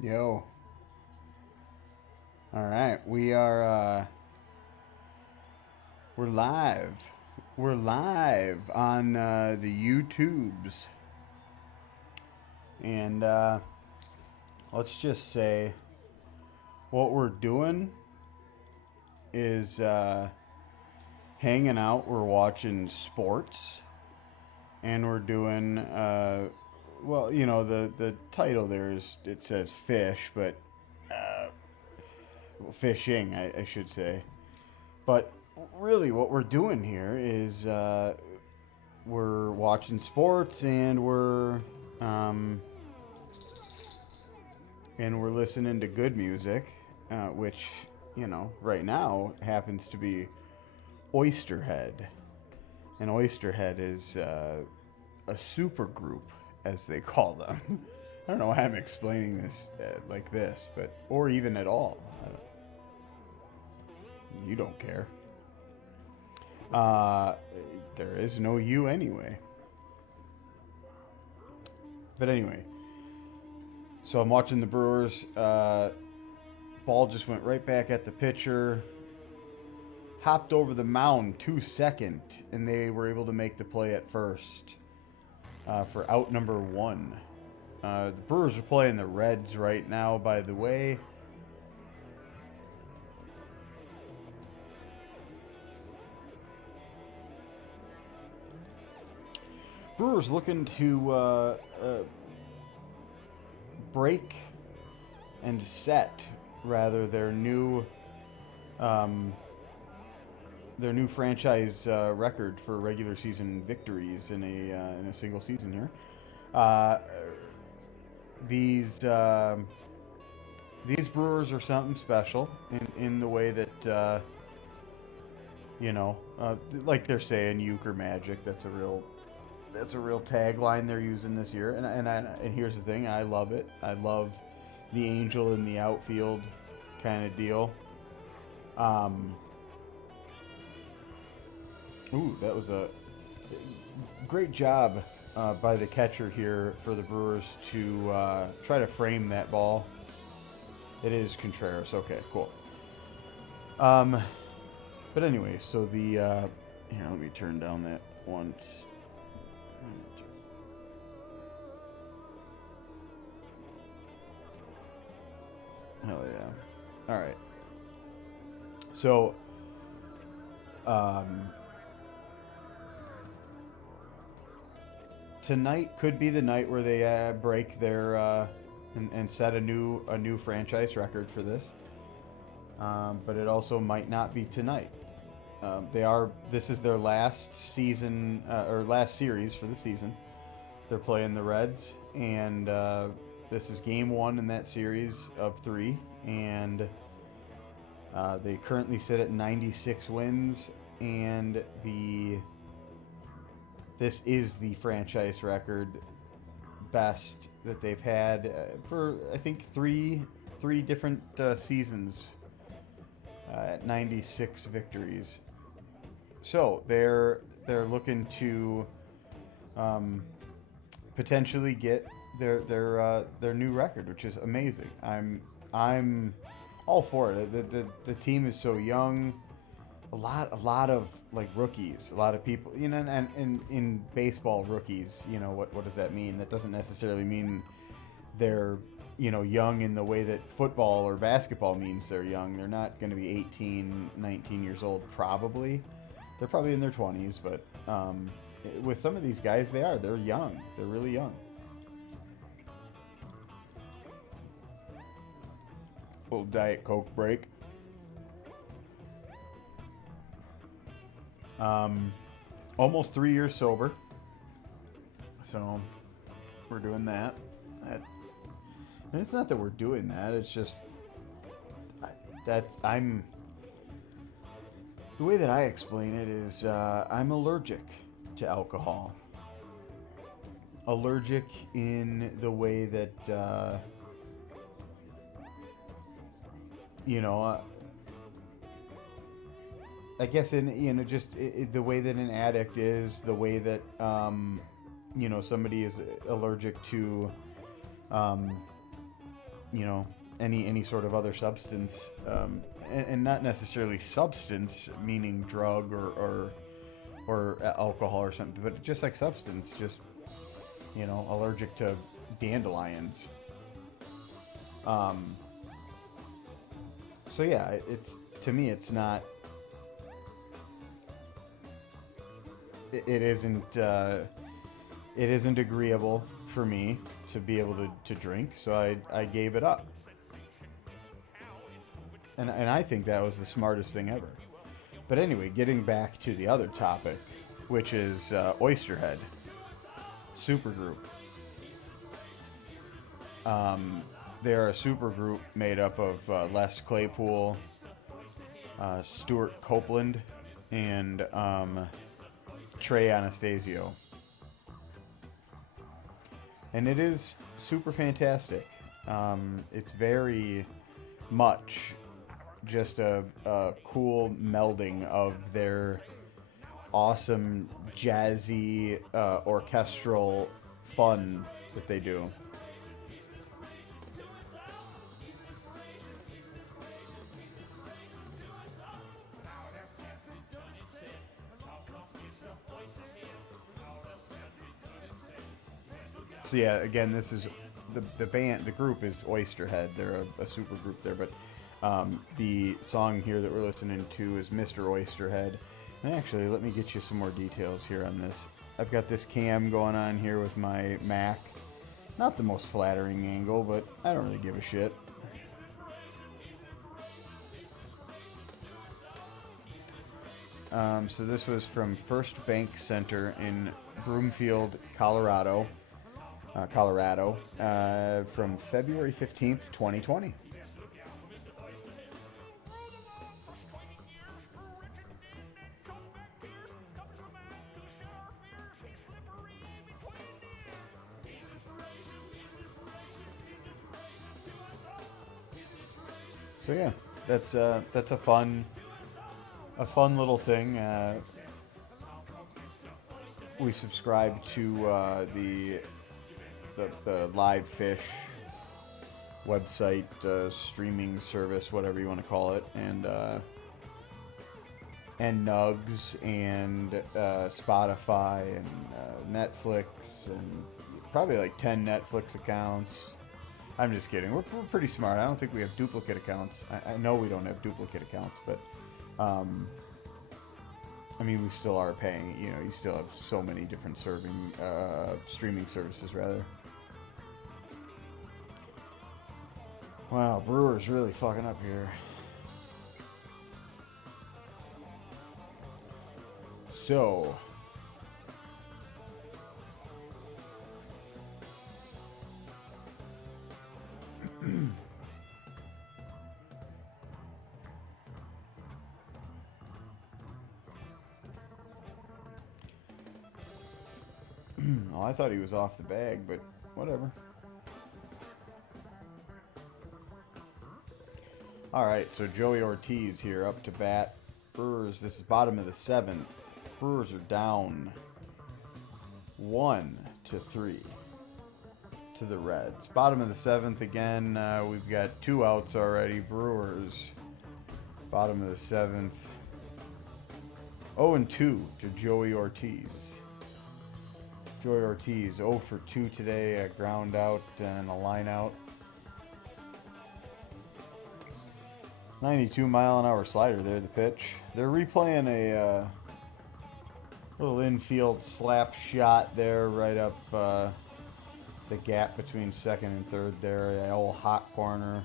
Yo. All right, we are we're live. We're live on the YouTubes. And let's just say what we're doing is hanging out, we're watching sports, and we're doing well, the title there is, it says fish, but fishing, I should say. But really, what we're doing here is we're watching sports um, and we're listening to good music, which right now happens to be Oysterhead. And Oysterhead is a super group, as they call them. I don't know why I'm explaining this like this, but or even at all. You don't care. Uh, there is no you anyway. But anyway, so I'm watching the Brewers. Ball just went right back at the pitcher, hopped over the mound 2 second, and they were able to make the play at first for out number one. The Brewers are playing the Reds right now, by the way. Brewers looking to break and set rather um, their new franchise record for regular season victories in a single season here. Uh, these these Brewers are something special in the way that like they're saying, Euchre Magic. That's a real tagline they're using this year, and here's the thing: I love it. I love the angel in the outfield kind of deal. Um, that was a great job by the catcher here for the Brewers to try to frame that ball. It is Contreras. Okay, cool. Um, but anyway, so here, let me turn down that once. Hell yeah. All right. So, um, tonight could be the night where they break their and set a new franchise record for this. But it also might not be tonight. This is their last season or last series for the season. They're playing the Reds, and this is game one in that series of three, and they currently sit at 96 wins, and this is the franchise record best that they've had for I think three different seasons at 96 victories. So they're looking to potentially get their new record, which is amazing. I'm all for it. The team is so young. A lot of like rookies, a lot of people, and in baseball, rookies, what does that mean? That doesn't necessarily mean they're young in the way that football or basketball means they're young. They're not going to be 18, 19 years old probably. They're probably in their 20s, but with some of these guys, they're young. They're really young. Little Diet Coke break. Um, Almost 3 years sober, so we're doing that. And it's not that we're doing that. It's just I'm the way that I explain it is I'm allergic to alcohol. Allergic in the way that you know. I guess just the way that an addict is, the way that somebody is allergic to you know, any sort of other substance, and not necessarily substance meaning drug or alcohol or something, but just like substance, just, you know, allergic to dandelions. So yeah, it's, to me, it's not. It isn't. It isn't agreeable for me to be able to drink, so I gave it up. And I think that was the smartest thing ever. But anyway, getting back to the other topic, which is Oysterhead supergroup. They're a supergroup made up of Les Claypool, Stuart Copeland, and Trey Anastasio. And it is super fantastic. It's very much just a cool melding of their awesome jazzy orchestral fun that they do. So yeah, again, this is the band. The group is Oysterhead. They're a super group there, but the song here that we're listening to is Mr. Oysterhead. And actually, let me get you some more details here on this. I've got this cam going on here with my Mac. Not the most flattering angle, but I don't really give a shit. So this was from First Bank Center in Broomfield, Colorado. From February 15th, 2020. So yeah, that's a fun little thing. We subscribe to the Live Fish website, streaming service, whatever you want to call it, and Nugs and Spotify and Netflix, and probably like 10 Netflix accounts. I'm just kidding. We're pretty smart. I don't think we have duplicate accounts. I know we don't have duplicate accounts, but I mean, we still are paying. You know, you still have so many different streaming services, rather. Wow, Brewers really fucking up here. So, oh, I thought he was off the bag, but whatever. All right, so Joey Ortiz here up to bat. Brewers, this is bottom of the 7th. Brewers are down 1-3 to the Reds. Bottom of the 7th again. We've got 2 outs already. Brewers, bottom of the 7th. 0-2 to Joey Ortiz. Joey Ortiz 0 for 2 today. A ground out and a line out. 92-mile-an-hour slider there, the pitch. They're replaying a little infield slap shot there right up the gap between second and third there. An old hot corner.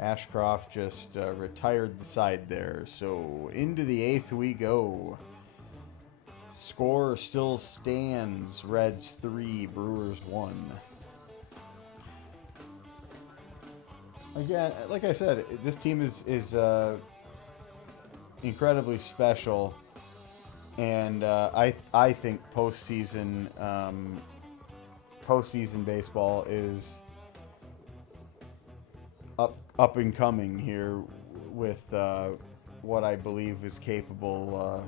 Ashcroft just retired the side there. So into the 8th we go. Score still stands. Reds 3, Brewers 1. Again, like I said, this team is incredibly special, and I think postseason baseball is up and coming here with what I believe is capable.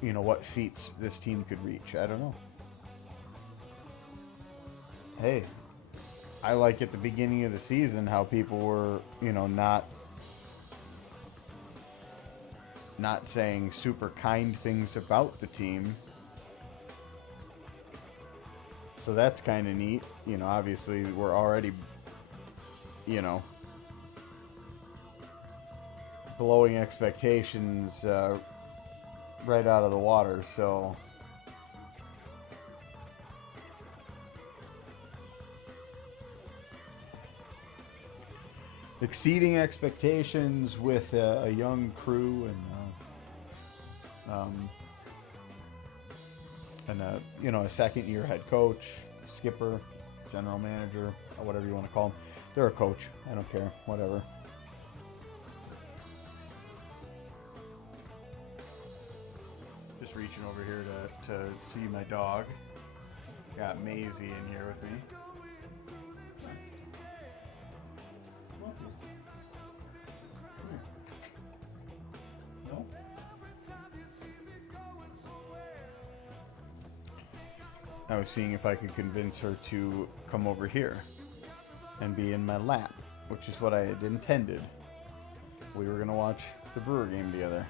What feats this team could reach. I don't know. Hey, I like at the beginning of the season how people were, not saying super kind things about the team. So that's kind of neat. Obviously we're already, blowing expectations right out of the water. So exceeding expectations with a young crew and a second year head coach, skipper, general manager, or whatever you want to call them. They're a coach. I don't care. Whatever. Just reaching over here to see my dog. Got Maisie in here with me. I was seeing if I could convince her to come over here and be in my lap, which is what I had intended. We were going to watch the Brewer game together.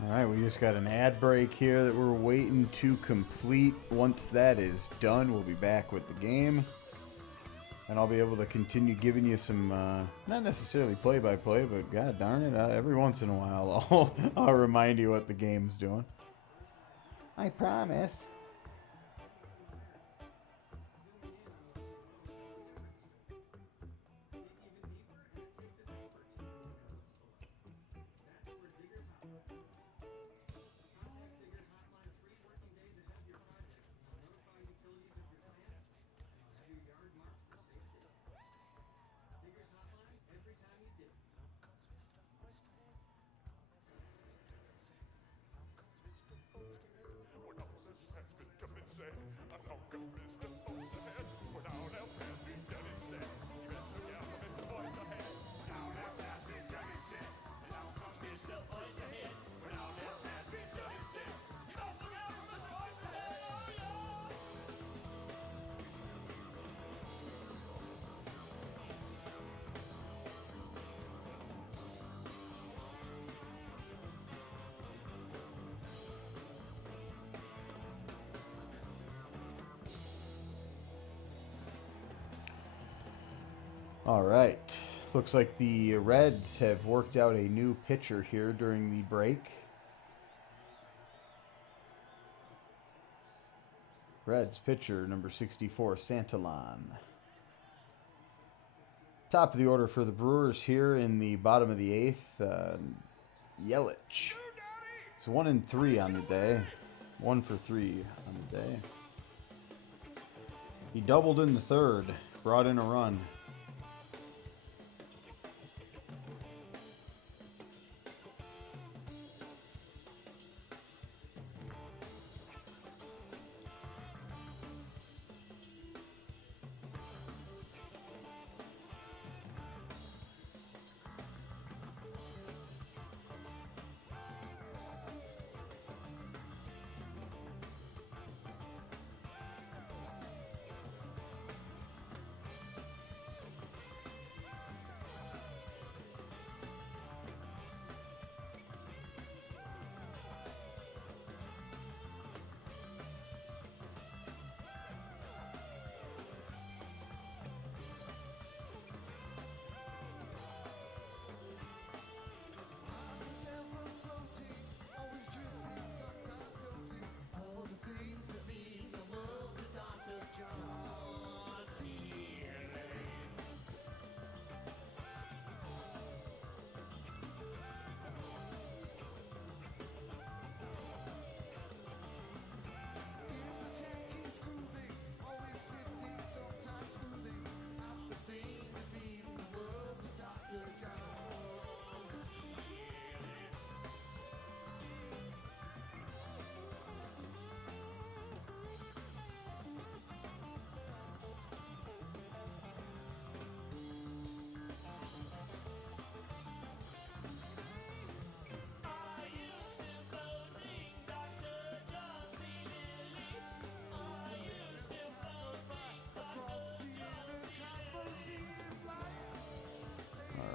All right, we just got an ad break here that we're waiting to complete. Once that is done, we'll be back with the game. And I'll be able to continue giving you some, not necessarily play-by-play, but god darn it, every once in a while I'll remind you what the game's doing. I promise. All right. Looks like the Reds have worked out a new pitcher here during the break. Reds pitcher number 64, Santillan. Top of the order for the Brewers here in the bottom of the eighth. Yelich. It's 1-3 on the day. 1 for 3 on the day. He doubled in the third. Brought in a run.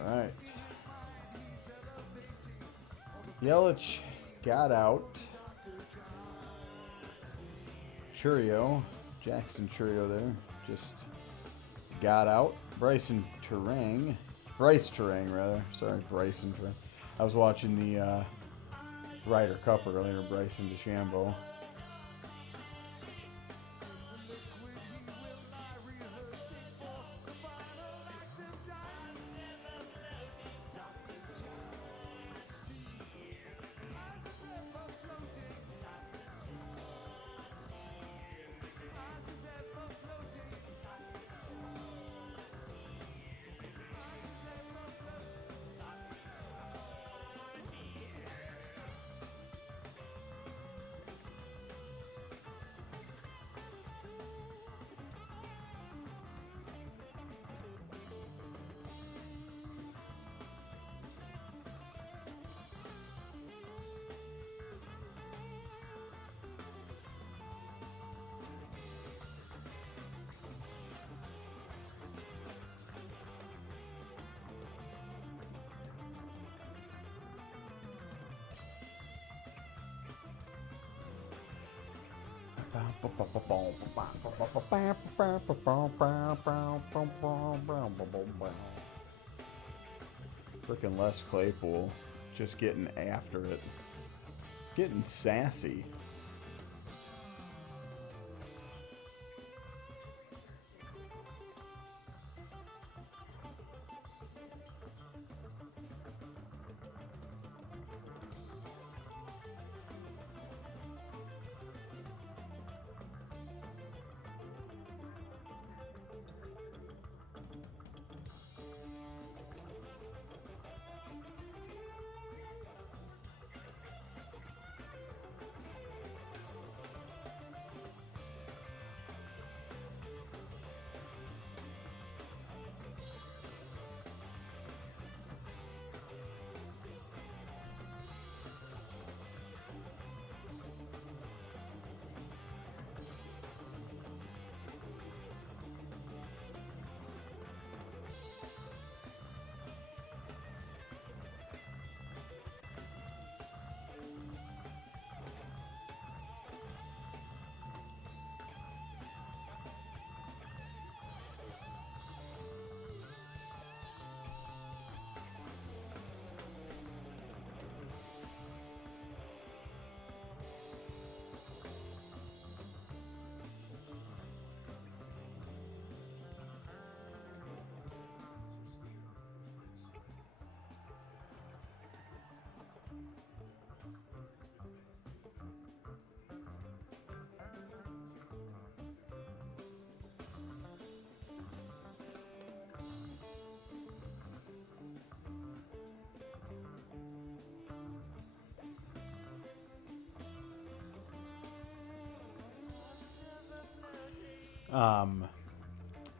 All right. Yelich got out. Jackson Churio there, just got out. Bryce Terang, rather. Sorry, Bryson Terang. I was watching the Ryder Cup earlier, Bryson DeChambeau. Freaking Les Claypool, just getting after it, getting sassy.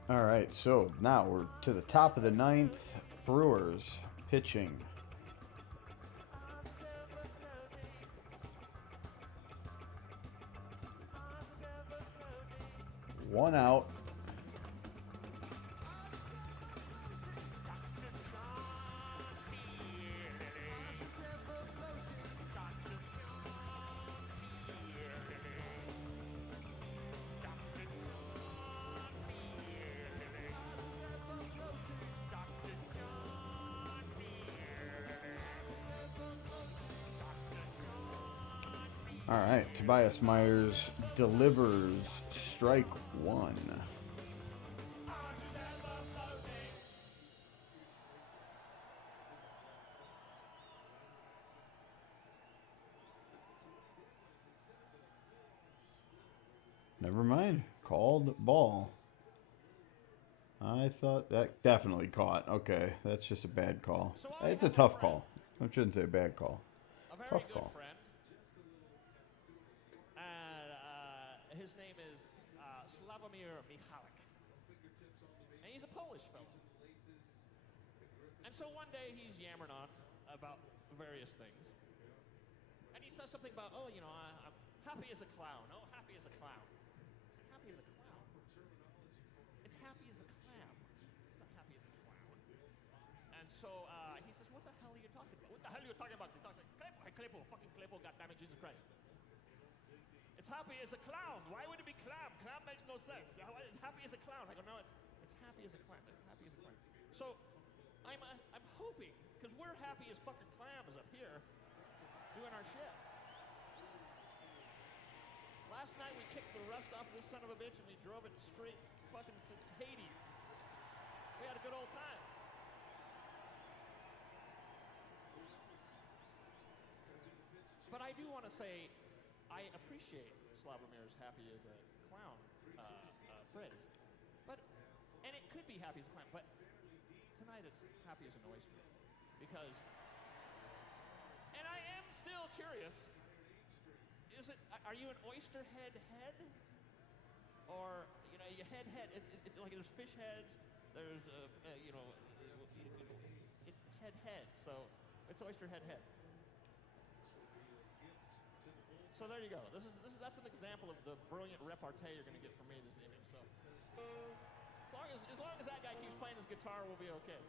All right, so now we're to the top of the ninth. Brewers pitching. One out. All right, Tobias Myers delivers strike one. Never mind. Called ball. I thought that definitely caught. Okay, that's just a bad call. It's a tough call. I shouldn't say bad call. Tough call. His name is Slavomir Michalik. And he's a Polish fellow. And so one day he's yammering on about various things. And he says something about, oh, you know, I'm happy as a clown. Oh, happy as a clown. It's like, happy as a clown? It's happy as a clam. It's not happy as a clown. And so he says, what the hell are you talking about? What the hell are you talking about? He talks like, Claypool, fucking Claypool, goddammit, Jesus Christ. It's happy as a clown. Why would it be clam? Clam makes no sense. It's happy as a clown. I go, no, it's happy as a clam. It's happy as a clam. So I'm hoping, because we're happy as fucking clams up here doing our shit. Last night we kicked the rust off this son of a bitch and we drove it straight fucking to Hades. We had a good old time. But I do want to say, I appreciate Slavomir's happy as a clown phrase. And it could be happy as a clown, but tonight it's happy as an oyster. Because, and I am still curious, are you an oyster head? Or, you know, you head, it's like there's fish heads, there's, head. So it's oyster head. So there you go. That's an example of the brilliant repartee you're going to get from me this evening. So as long as that guy keeps playing his guitar, we'll be okay.